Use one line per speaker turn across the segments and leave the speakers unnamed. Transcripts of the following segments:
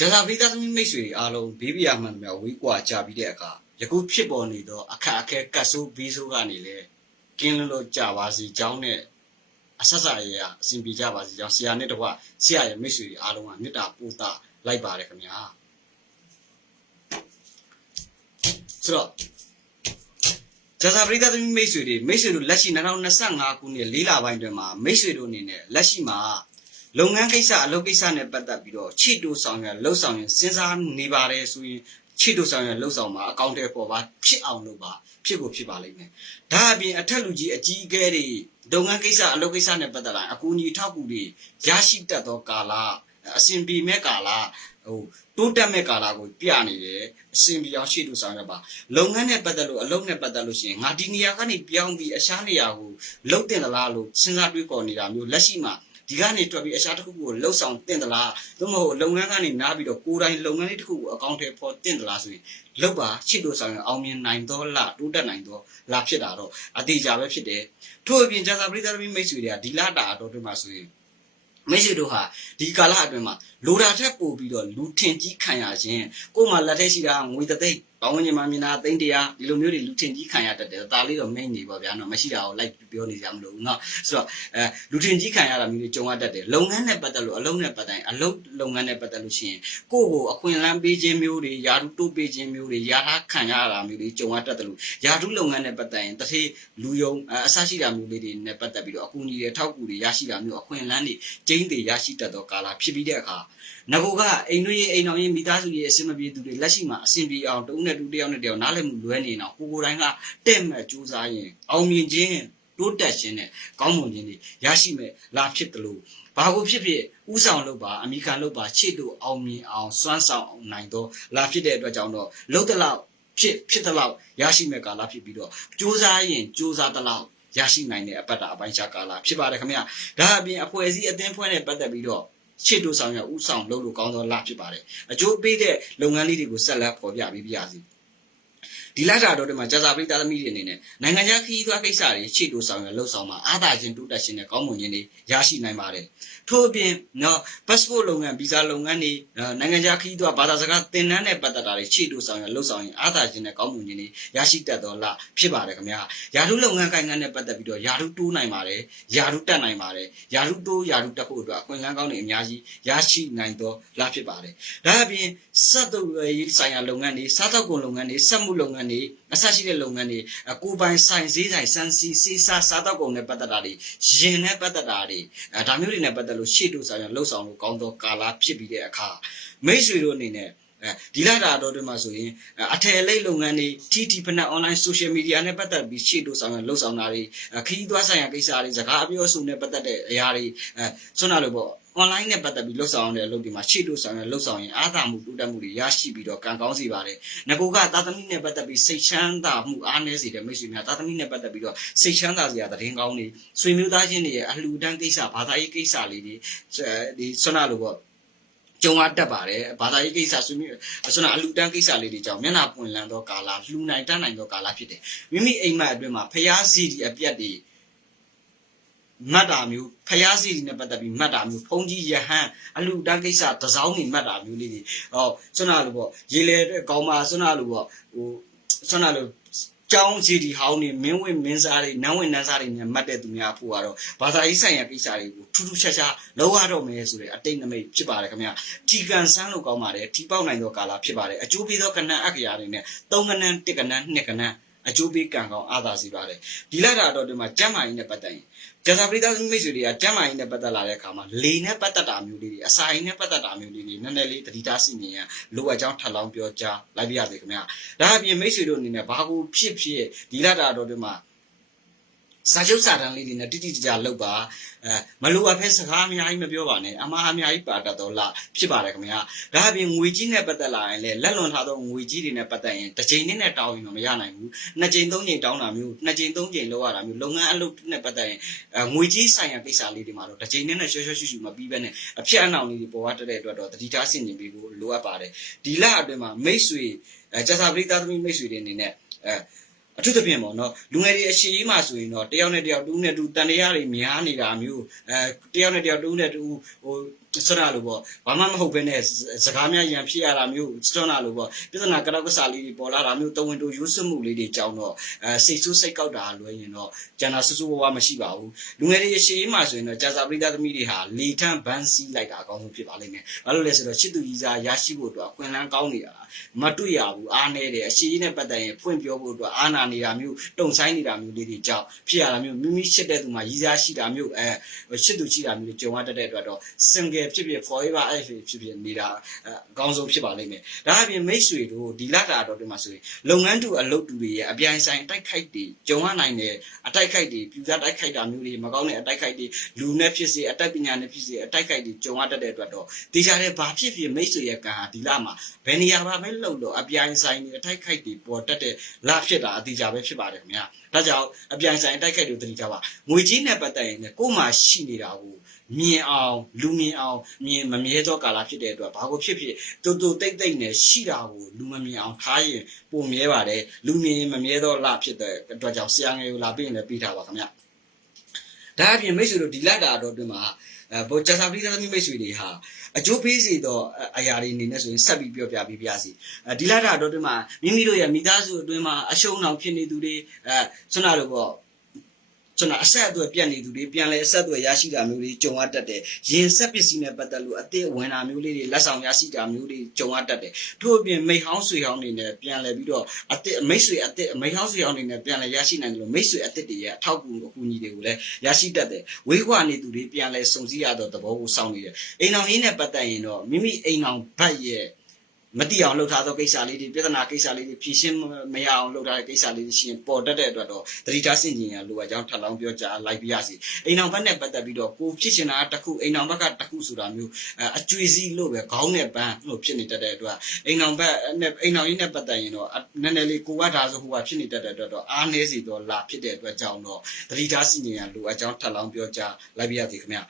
ဂျာဇာပရိသတ်သမီးမိတ်ဆွေတွေအားလုံးဘေးဘီယာမှန်မြောက်ဝေးကွာကြပြီးတဲ့အခါယခုဖြစ်ပေါ်နေသောအခက်အခဲကတ်ဆိုးဘီးဆိုးကနေလေကင်းလွတ်လို့ကြပါစီကြောင်းနဲ့အဆက်ဆက်ရရအစဉ်ပြေကြပါစီကြောင်းဆရာနဲ့တကွဆရာရဲ့မိတ်ဆွေတွေအားလုံးကမေတ္တာပို့တာလိုက်ပါတယ်ခင်ဗျာဆိုတော့ဂျာဇာပရိသတ်သမီးမိတ်ဆွေတွေမိတ်ဆွေတို့လက်ရှိ2025ခုနှစ်၄လပိုင်းတွင်မှာမိတ်ဆွေတို့အနေနဲ့လက်ရှိမှာ လုပ်ငန်းကိစ္စအလုပ်ကိစ္စနဲ့ပတ်သက်ပြီးတော့ချစ်တူဆောင်ရလှုပ်ဆောင်ရင်စဉ်းစားနေပါတယ်ဆိုရင်ချစ်တူဆောင်ရလှုပ်ဆောင်မှာအကောင့်တွေပေါ်ပါဖြစ်အောင်လုပ်ပါဖြစ်ကိုဖြစ်ပါလိမ့်မယ်ဒါအပြင်အထက်လူကြီးအကြီးအကဲတွေလုပ်ငန်းကိစ္စအလုပ်ကိစ္စနဲ့ပတ်သက်လာရင်အကူအညီထောက်ကူတွေရရှိတတ်သောကာလအစဉ်ပြေမဲ့ကာလဟိုတိုးတက်မဲ့ကာလကိုပြနေတယ်အစဉ်ပြေအောင်ရှိတူဆောင်ရပါလုပ်ငန်းနဲ့ပတ်သက်လို့အလုပ်နဲ့ပတ်သက်လို့ရှိရင်ငါဒီနေရာကနေပြောင်းပြီးအရှားနေရာကိုလုတ်တင်သလားလို့စဉ်းစားတွေးခေါ်နေတာမျိုးလက်ရှိမှာ ဒီကနေတွက်ပြီးအရှာတစ်ခုကိုလှုပ်ဆောင်တင်သလားသို့မဟုတ်လုပ်ငန်းကနေနားပြီးတော့ကိုယ်တိုင်လုပ်ငန်းလေးတစ်ခုကိုအကောင့်ထဲပေါ်တင်သလားဆိုရင်လုပ်ပါချစ်လို့ဆောင်ရင်အောင်မြင်နိုင်တော့လားတိုးတက်နိုင်တော့လားဖြစ်တာတော့အသေးကြပဲဖြစ်တယ်ထို့အပြင်ဂျာဇာပရိသတ်သမီးမိတ်ဆွေတွေကဒီလာတာအတော်တွင်မှာဆိုရင်မိတ်ဆွေတို့ဟာဒီကာလအတွင်းမှာလိုတာထက်ပိုပြီးတော့လူထင်ကြီးခံရခြင်းကိုယ်မှလက်ထက်ရှိတာငွေတသိန်း ကောင်းဝင်မှာမြင်တာသိန်းတရားဒီလိုမျိုးတွေလူထင်ကြီးခံရတတ်တယ်ဒါလေးတော့မိတ်နေပေါ့ဗျာနော်မရှိတာကိုလိုက်ပြောနေကြမလို့ဘူးနော်ဆိုတော့အဲလူထင်ကြီးခံရတာမျိုးတွေကြုံရတတ်တယ်လုပ်ငန်းနဲ့ပတ်သက်လို့အလုံးနဲ့ပတ်သက်အလုံးလုပ်ငန်းနဲ့ပတ်သက်လို့ရှိရင်ကိုယ့်ကိုအခွင့်အလမ်းပေးခြင်းမျိုးတွေယာတုတိုးပေးခြင်းမျိုးတွေယာထားခံရတာမျိုးတွေကြုံရတတ်တယ်လို့ယာတုလုပ်ငန်းနဲ့ပတ်သက်ရင်တစ်သေးလူယုံအဆရှိတာမျိုးတွေနဲ့ပတ်သက်ပြီးတော့အကူအညီတွေထောက်ကူတွေရရှိတာမျိုးအခွင့်အလမ်းတွေကျင်းတွေရရှိတတ်သောကာလဖြစ်ပြီးတဲ့အခါ ငကိုကအိမ်တို့ရဲ့အိမ်တော်ရဲ့မိသားစုရဲ့အဆင်မပြေသူတွေလက်ရှိမှာအဆင်ပြေအောင်တဦးနဲ့တူတယောက်နဲ့တယောက်နားလည်မှုလွဲနေအောင်ကိုကိုတိုင်းကတဲ့မဲ့ကြိုးစားရင်အောင်မြင်ခြင်းတိုးတက်ခြင်းနဲ့ကောင်းမွန်ခြင်းတွေရရှိမဲ့လာဖြစ်တယ်လို့ဘာကိုဖြစ်ဖြစ်ဥဆောင်လုပ်ပါအမိခံလုပ်ပါချစ်တို့အောင်မြင်အောင်စွမ်းဆောင်နိုင်တော့လာဖြစ်တဲ့အတွက်ကြောင့်တော့လှုပ်တလောက်ဖြစ်ဖြစ်တလောက်ရရှိမဲ့ကာလဖြစ်ပြီးတော့စူးစမ်းရင်စူးစမ်းတလောက်ရရှိနိုင်တဲ့အပတ်တာအပိုင်းခြားကာလဖြစ်ပါတယ်ခင်ဗျာဒါအပြင်အဖွဲ့အစည်းအသင်းဖွဲ့နဲ့ပတ်သက်ပြီးတော့ ချစ်တို့ဆောင်ရဥဆောင်လုပ်လို့ကောင်းသောလဖြစ်ပါတယ်အကျိုးပေးတဲ့လုပ်ငန်းလေးတွေကိုဆက်လက်ပေါ်ပြပေးပါရစေ ဒီလတာတော့ဒီမှာကြာစာပိသားသမီးတွေအနေနဲ့နိုင်ငံခြားခရီးသွားကိစ္စတွေချစ်တို့ဆောင်ရလှုပ်ဆောင်မှာအားသာခြင်းတိုးတက်ခြင်းနဲ့ကောင်းမွန်ခြင်းတွေရရှိနိုင်ပါတယ်ထို့အပြင်နော် passport လုပ်ငန်းဗီဇာလုပ်ငန်းတွေနိုင်ငံခြားခရီးသွားဘာသာစကားသင်တန်းနဲ့ပတ်သက်တာတွေချစ်တို့ဆောင်ရလှုပ်ဆောင်ရင်အားသာခြင်းနဲ့ကောင်းမွန်ခြင်းတွေရရှိတတ်သောလဖြစ်ပါတယ်ခင်ဗျာယာထုလုပ်ငန်းကိုင်ငန်းနဲ့ပတ်သက်ပြီးတော့ယာထုတိုးနိုင်ပါတယ်ယာထုတက်နိုင်ပါတယ်ယာထုတိုးယာထုတက်ဖို့အတွက်အခွင့်အလမ်းကောင်းတွေအများကြီးရရှိနိုင်သောလဖြစ်ပါတယ်ဒါအပြင်စက်တုပ်ရေးဆိုင်ရာလုပ်ငန်းတွေစားသောက်ကုန်လုပ်ငန်းတွေစက်မှုလုပ်ငန်းတွေအစရှိတဲ့လုပ်ငန်းတွေအကိုယ်ပိုင်ဆိုင်ဈေးဆိုင်စံစီစေးစားစားသောက်ကုန်နဲ့ပတ်သက်တာတွေရင်နဲ့ပတ်သက်တာတွေအဲဒါမျိုးတွေနဲ့ပတ်သက်လို့ရှေ့တို့ဆိုင်ရာလှုပ်ဆောင်လို့ကောင်းသောကာလဖြစ်ပြီးတဲ့အခါမိတ်ဆွေတို့အနေနဲ့အဲဒီလာတာတော့ဒီမှာဆိုရင်အထယ်လိတ်လုပ်ငန်းတွေ TT ဖနက် online social media နဲ့ပတ်သက်ပြီးရှေ့တို့ဆောင်ရလှုပ်ဆောင်တာတွေခရီးသွားဆိုင်ရာကိစ္စတွေစကားအပြောအဆိုနဲ့ပတ်သက်တဲ့အရာတွေအဲဆွမ်းနာလို့ပေါ့ online နဲ့ပတ်သက်ပြီးလှုပ်ဆောင်ရတဲ့အလုပ်တွေမှာရှေ့တို့ဆောင်ရလှုပ်ဆောင်ရင်အားသာမှုတိုးတက်မှုတွေရရှိပြီးတော့ကံကောင်းစေပါတယ်။ငကိုကသာသမီနဲ့ပတ်သက်ပြီးစိတ်ချမ်းသာမှုအားနည်းစေတဲ့မိတ်ဆွေများသာသမီနဲ့ပတ်သက်ပြီးတော့စိတ်ချမ်းသာစရာသတင်းကောင်းတွေဆွေမျိုးသားချင်းတွေရဲ့အလှူဒန်းကိစ္စဘာသာရေးကိစ္စလေးတွေဒီဆွမ်းနာလို့ပေါ့ကြုံရတတ်ပါတယ်ဘာသာရေးကိစ္စဆွေးနွေးဆိုတော့အလူတန်းကိစ္စလေးတွေကြောင့်မျက်နှာပွင့်လန်းသောကာလလှူနိုင်တတ်နိုင်သောကာလဖြစ်တယ်မိမိအိမ်မက်အတွင်းမှာဖျားစီဒီအပြက်တွေ မှတ်တာမျိုးဖျားစီဒီနဲ့ပတ်သက်ပြီးမှတ်တာမျိုးဖုံးကြီးယဟန်အလူတန်းကိစ္စတစောင်းနေမှတ်တာမျိုးလေးတွေဟောဆွမ်းနာလို့ပေါ့ရေလေကောင်းပါဆွမ်းနာလို့ပေါ့ဟိုဆွမ်းနာလို့ကျောင်းစီဒီဟောင်းနေမင်းဝင်မင်းစားတွေနန်းဝင်နန်းစားတွေနဲ့မှတ်တဲ့သူများဖို့ကတော့ဘာသာရေးဆိုင်ရာကိစ္စတွေကိုထူးထူးခြားခြားလောက်ရတော့မယ်ဆိုတဲ့အတိတ်နမိတ်ဖြစ်ပါတယ်ခင်ဗျာထီကန်ဆန်းလို့ကောင်းပါတယ်ထီပေါက်နိုင်သောကာလဖြစ်ပါတယ်အကျိုးပေးသောကဏ္ဍအက္ခရာတွေနဲ့သုံးကဏ္ဍတစ်ကဏ္ဍနှစ်ကဏ္ဍအကျိုးပေးကံကောင်းအားသာစီပါတယ်ဒီလက်တာတော့ဒီမှာကျမ်းမာရေးနဲ့ပတ်သက်ရင် ကျန်စာပရိသတ်မိတ်ဆွေတွေကကျမ်းမာရေးနဲ့ပတ်သက်လာတဲ့အခါမှာလေနဲ့ပတ်သက်တာမျိုးလေးတွေအစာရင်နဲ့ပတ်သက်တာမျိုးလေးတွေနည်းနည်းလေးတတိထားစီမြင်ရလိုအပ်ကြောင်းထပ်လောင်းပြောကြားလိုက်ပြရစေခင်ဗျာဒါအပြင်မိတ်ဆွေတို့အနေနဲ့ဘာကိုဖြစ်ဖြစ်ဒီလက်တာတော့ဒီမှာ စာချုပ်စာတမ်းလေးတွေနဲ့တိတိကျကျလုပ်ပါအဲမလိုအပ်ဖဲစကားအများကြီးမပြောပါနဲ့အမှားအများကြီးပါတတ်တော့လားဖြစ်ပါတယ်ခင်ဗျာဒါအပြင်ငွေကြီးနဲ့ပတ်သက်လာရင်လည်းလက်လွန်ထားသောငွေကြီးတွေနဲ့ပတ်သက်ရင်တစ်ချိန်နဲ့တောင်းရင်တော့မရနိုင်ဘူးနှစ်ချိန်သုံးချိန်တောင်းတာမျိုးနှစ်ချိန်သုံးချိန်လောက်ရတာမျိုးလုပ်ငန်းအလုပ်နဲ့ပတ်သက်ရင်ငွေကြီးဆိုင်ရာကိစ္စလေးတွေမှာတော့တစ်ချိန်နဲ့ရှော့ရှော့ရှူရှူမပြီးဘဲနဲ့အဖြစ်အနှောင်လေးတွေပေါ်ရတဲ့အတွက်တော့တတိထားဆင်ခြင်ပေးဖို့လိုအပ်ပါတယ်ဒီလအတွင်းမှာမိတ်ဆွေအဲကျဆာပရိသတ်သမီးမိတ်ဆွေတွေအနေနဲ့အဲ အထူးသဖြင့်ပေါ့နော်လူငယ်တွေအရှိကြီးမှဆိုရင်တော့တယောက်နဲ့တယောက်တူးနဲ့တူတန်တရားတွေများနေတာမျိုးအဲတယောက်နဲ့တယောက်တူးနဲ့တူဟိုဆွမ်းနာလို့ပေါ့ဘာမှမဟုတ်ဘဲနဲ့စကားများရန်ဖြစ်ရတာမျိုးဆွမ်းနာလို့ပေါ့ပြဿနာကတော့ကစားလေးတွေပေါ်လာတာမျိုးတဝန်တို့ရိုးစွမှုလေးတွေကြောင်းတော့အဲစိတ်ဆိုးစိတ်ကောက်တာလွယ်ရင်တော့ကျန်တာဆူဆူဝါးဝါမရှိပါဘူးလူငယ်တွေရှေ့မှာဆိုရင်တော့ကြာစာပရိသတ်သမီးတွေဟာလေထန်းဘန်းစီးလိုက်တာအကောင်းဆုံးဖြစ်ပါလိမ့်မယ်ဘာလို့လဲဆိုတော့ချစ်သူကြီးစားရရှိဖို့အတွက်အခွင့်အလမ်းကောင်းနေတာမတွေ့ရဘူးအားနေတယ်အရှိကြီးနဲ့ပတ်သက်ရင်ဖွင့်ပြောဖို့အတွက်အားနာနေတာမျိုးတုံဆိုင်နေတာမျိုးလေးတွေကြောင့်ဖြစ်ရတာမျိုးမိမိချစ်တဲ့သူမှာရည်စားရှိတာမျိုးအဲချစ်သူရှိတာမျိုးတွေကြုံရတတ်တဲ့အတွက်တော့ single ဖြစ်ဖြစ် forever အဲ့ဖြစ်ဖြစ်နေတာအကောင်းဆုံးဖြစ်ပါလိမ့်မယ်ဒါအပြင်မိတ်ဆွေတို့ဒီလတာတော့ဒီမှာဆိုရင်လုပ်ငန်းတူအလုပ်တူတွေရဲ့အပြိုင်ဆိုင်တိုက်ခိုက်တွေကြုံရနိုင်တဲ့အတိုက်ခိုက်တွေပြူစားတိုက်ခိုက်တာမျိုးတွေမကောင်းတဲ့အတိုက်ခိုက်တွေလူနဲ့ဖြစ်စေအတတ်ပညာနဲ့ဖြစ်စေအတိုက်ခိုက်တွေကြုံရတတ်တဲ့အတွက်တော့ဒီကြတဲ့ဘာဖြစ်ဖြစ်မိတ်ဆွေရဲ့ကံဟာဒီလမှာဘယ်နေရာမှာပဲလှုပ်လို့အပြိုင်ဆိုင်တွေအတိုက်ခိုက်တွေပေါ်တတ်တဲ့လဖြစ်တာအတိအကျပဲဖြစ်ပါတယ်ခင်ဗျာဒါကြောင့်အပြိုင်ဆိုင်အတိုက်ခိုက်တွေတတိကြပါငွေကြီးနဲ့ပတ်သက်ရင်လည်းကိုယ်မှာရှိနေတာကို မြင်အောင်လူမြင်အောင်မြင်မမြဲသောကာလဖြစ်တဲ့အတွက်ဘာကိုဖြစ်ဖြစ်တူတူတိတ်တိတ်နဲ့ရှိတာကိုလူမမြင်အောင်ထားရင်ပုံမြဲပါတယ်လူမြင်မမြဲသောလဖြစ်တဲ့အတွက်ကြောင့်ဆရာငယ်ကိုလာပြီးရင်လည်းပြီးထားပါခင်ဗျဒါအပြင်မိတ်ဆွေတို့ဒီလက်တာတော့တွင်မှာအဲဘောချာစာပရိသတ်သမီးမိတ်ဆွေတွေဟာအကျိုးပေးစေသောအရာတွေအနေနဲ့ဆိုရင်ဆက်ပြီးပြောပြပေးပါစီအဲဒီလက်တာတော့တွင်မှာမိမိတို့ရဲ့မိသားစုအတွင်းမှာအရှုံးအောင်ဖြစ်နေသူတွေအဲဆွမ်းနာလို့ပေါ့ ကျွန်တော်အဆက်အသွယ်ပြတ်နေသူတွေပြန်လဲအဆက်အသွယ်ရရှိတာမျိုးတွေကြုံရတတ်တယ်။ရင်ဆက်ပစ္စည်းနဲ့ပတ်သက်လို့အသစ်ဝင်တာမျိုးလေးတွေလက်ဆောင်ရရှိတာမျိုးတွေကြုံရတတ်တယ်။ထို့အပြင်မိဟောင်းဆွေဟောင်းတွေနဲ့ပြန်လဲပြီးတော့အသစ်မိတ်ဆွေအသစ်မိဟောင်းဆွေဟောင်းတွေနဲ့ပြန်လဲရရှိနိုင်တယ်လို့မိတ်ဆွေအသစ်တွေရဲ့အထောက်အကူအကူအညီတွေကိုလည်းရရှိတတ်တယ်။ဝေးကွာနေသူတွေပြန်လဲစုံစည်းရတော့သဘောကိုစောင့်နေတယ်။အိမ်အောင်ရင်းနဲ့ပတ်သက်ရင်တော့မိမိအိမ်အောင်ဘတ်ရဲ့ မတိအောင်လှုပ်ထားသောကိစ္စလေးတွေပြဿနာကိစ္စလေးတွေဖြေရှင်းမရအောင်လှုပ်ထားတဲ့ကိစ္စလေးတွေရှိရင်ပေါ်တတ်တဲ့အတွက်တော့သတိထားဆင်ခြင်ရလိုအပ်ကြောင်းထပ်လောင်းပြောကြားလိုက်ပြရစီအိမ်အောင်ဘက်နဲ့ပတ်သက်ပြီးတော့ကိုဖြစ်ချင်တာတစ်ခုအိမ်အောင်ဘက်ကတစ်ခုဆိုတာမျိုးအကျွေးစီးလို့ပဲခေါင်းနဲ့ပန်းလို့ဖြစ်နေတတ်တဲ့အတွက်အိမ်အောင်ဘက်နဲ့အိမ်အောင်ရင်းနဲ့ပတ်သက်ရင်တော့နည်းနည်းလေးကိုကဒါဆိုဟိုကဖြစ်နေတတ်တဲ့အတွက်တော့အားနည်းစီတော့လာဖြစ်တဲ့အတွက်ကြောင့်တော့သတိထားဆင်ခြင်ရလိုအပ်ကြောင်းထပ်လောင်းပြောကြားလိုက်ပြရစီခင်ဗျာ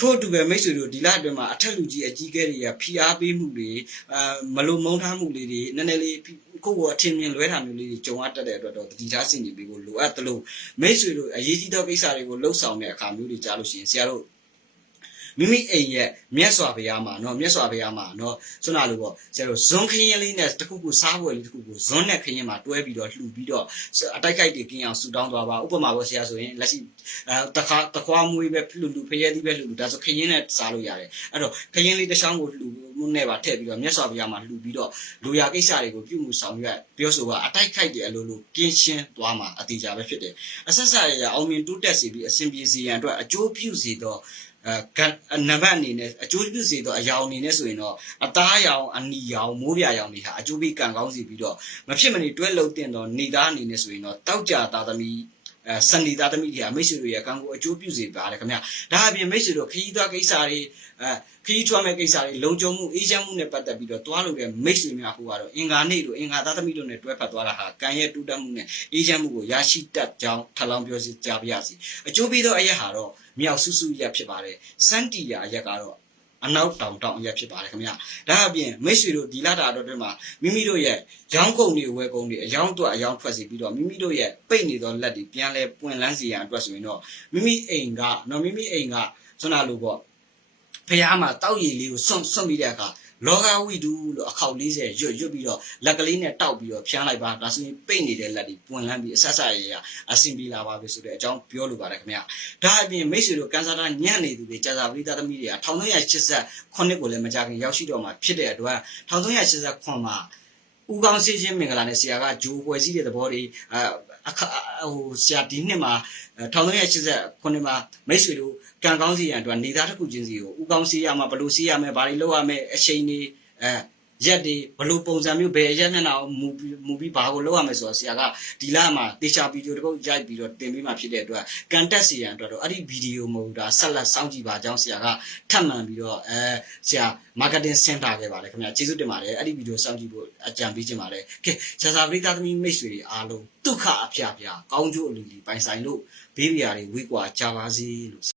ထို့အတူပဲမိတ်ဆွေတို့ဒီလအတွင်းမှာအထက်လူကြီးအကြီးကဲတွေကဖိအားပေးမှုတွေအာမလုံမုန်းထားမှုလေးတွေနည်းနည်းလေးကိုယ့်ကိုအထင်မြင်လွဲတာမျိုးလေးတွေကြုံရတတ်တဲ့အတွက်တော့တတိထားစီနေပြီးကိုလိုအပ်သလိုမိတ်ဆွေတို့အရေးကြီးသောကိစ္စတွေကိုလှုပ်ဆောင်တဲ့အခါမျိုးတွေကြားလို့ရှိရင်ဆရာတို့ မိမိအိမ်ရဲ့မြတ်စွာဘုရားမှာเนาะမြတ်စွာဘုရားမှာเนาะဆွမ်းလာလို့ပေါ့ဆရာတို့ဇွန်ခရင်လေးနဲ့တခုခုစားပွဲလေးတခုခုဇွန်နဲ့ခရင်မှာတွဲပြီးတော့လှူပြီးတော့အတိုက်ခိုက်တွေကင်းအောင်ဆူတောင်းသွားပါဥပမာပေါ့ဆရာဆိုရင်လက်ရှိအဲတခါတခွားမွေးပဲလှူလှူဖရဲသီးပဲလှူလှူဒါဆိုခရင်နဲ့စားလို့ရတယ်အဲ့တော့ခရင်လေးတစ်ချောင်းကိုလှူမှုနဲ့ပါထည့်ပြီးတော့မြတ်စွာဘုရားမှာလှူပြီးတော့လူရကိစ္စတွေကိုပြုမှုဆောင်ရွက်ပြောဆိုပါအတိုက်ခိုက်တယ်အလိုလိုကင်းရှင်းသွားမှာအတိအကျပဲဖြစ်တယ်အဆက်ဆက်ရရအောင်မြင်တိုးတက်စေပြီးအစဉ်ပြေစေရန်အတွက်အကျိုးပြုစေတော့ အဲနံပါတ်အနေနဲ့အကျိုးပြုစေတော့အယောင်အနေနဲ့ဆိုရင်တော့အသားရောင်အနီရောင်မိုးပြရောင်တွေဟာအကျိုးပေးကံကောင်းစီပြီးတော့မဖြစ်မနေတွဲလုံတင်တော့နေသားအနေနဲ့ဆိုရင်တော့တောက်ကြသားသမီးအဲစန္ဒီသားသမီးတွေကမိတ်ဆွေတို့ရဲ့ကံကိုအကျိုးပြုစေပါတယ်ခင်ဗျဒါအပြင်မိတ်ဆွေတို့ခရီးသွားကိစ္စတွေအဲခရီးထွားမဲ့ကိစ္စတွေလုံခြုံမှုအေးချမ်းမှုနဲ့ပတ်သက်ပြီးတော့တွားလို့တဲ့မိတ်ဆွေများဟိုကတော့အင်္ဂါနေ့တို့အင်္ဂါသားသမီးတို့နဲ့တွဲဖက်သွားတာဟာကံရဲ့တူတက်မှုနဲ့အေးချမ်းမှုကိုရရှိတတ်ကြောင်းထပ်လောင်းပြောစီကြပါရစေအကျိုးပေးသောအရက်ဟာတော့ မြောက်ဆူဆူရက်ဖြစ်ပါတယ်စန်တီယာအရက်ကတော့အနောက်တောင်တောင်အရက်ဖြစ်ပါတယ်ခင်ဗျာဒါအပြင်မိတ်ဆွေတို့ဒီလာတာတော့တွင်မှာမိမိတို့ရဲ့ရောင်းကုန်တွေဝယ်ကုန်တွေအယောင်းတော့အယောင်းထွက်စီပြီးတော့မိမိတို့ရဲ့ပိတ်နေသောလက်တွေပြန်လဲပွင့်လန်းစီရန်အတွက်ဆိုရင်တော့မိမိအိမ်ကနော်မိမိအိမ်ကဆွမ်းနာလို့ပေါ့ဖះမှာတောက်ရည်လေးကိုစွန့်စွန့်ပြီးတဲ့အခါ လောကဝိတုလို့အခေါက်40ရွတ်ရွတ်ပြီးတော့လက်ကလေးနဲ့တောက်ပြီးတော့ဖျန်းလိုက်ပါဒါဆိုရင်ပိတ်နေတဲ့လက်တွေပွင့်လန်းပြီးအဆက်ဆက်ရရအဆင်ပြေလာပါပြီဆိုတဲ့အကြောင်းပြောလိုပါတယ်ခင်ဗျာဒါအပြင်မိတ်ဆွေတို့ကန်ဆာတာညံ့နေသူတွေကြာစာပရိသတ်သမီးတွေက1389ခုကိုလည်းမကြခင်ရောက်ရှိတော့မှာဖြစ်တဲ့အတွက်1389မှာဦးကောင်းစီချင်းမင်္ဂလာနဲ့ဆရာကဂျိုးပွဲစည်းတဲ့သဘောတွေ အအခဟိုဆရာဒီနှစ်မှာ1389ခုနှစ်မှာမိတ်ဆွေတို့ကံကောင်းစီရန်အတွက်နေသားတစ်ခုချင်းစီကိုဦးကောင်းစီရမှာဘယ်လိုစီရမယ်ဘာတွေလုပ်ရမယ်အချိန်တွေအဲ ရက်တွေဘယ်လိုပုံစံမျိုးဘယ်ရက်မျက်နှာကိုမူမူပြီးဘာကိုလုပ်ရမယ်ဆိုတော့ဆရာကဒီလမှာတေချာဗီဒီယိုတစ်ပုတ်ရိုက်ပြီးတော့တင်ပေးမှဖြစ်တဲ့အတွက်ကန်တက်စီရန်အတွက်တော့အဲ့ဒီဗီဒီယိုမဟုတ်တာဆက်လက်စောင့်ကြည့်ပါကြောင်းဆရာကထပ်မံပြီးတော့အဲဆရာ marketing center ခဲ့ပါတယ်ခင်ဗျာကျေးဇူးတင်ပါတယ်အဲ့ဒီဗီဒီယိုစောင့်ကြည့်ဖို့အကြံပေးခြင်းပါတယ်ကဲဆရာစာပရိသတ်သမီးမိတ်ဆွေတွေအားလုံးဒုက္ခအဖျားဖျားကောင်းကျိုးအလူလီပိုင်ဆိုင်လို့ဘေးဘီယာတွေဝေးကွာကြပါစေလို့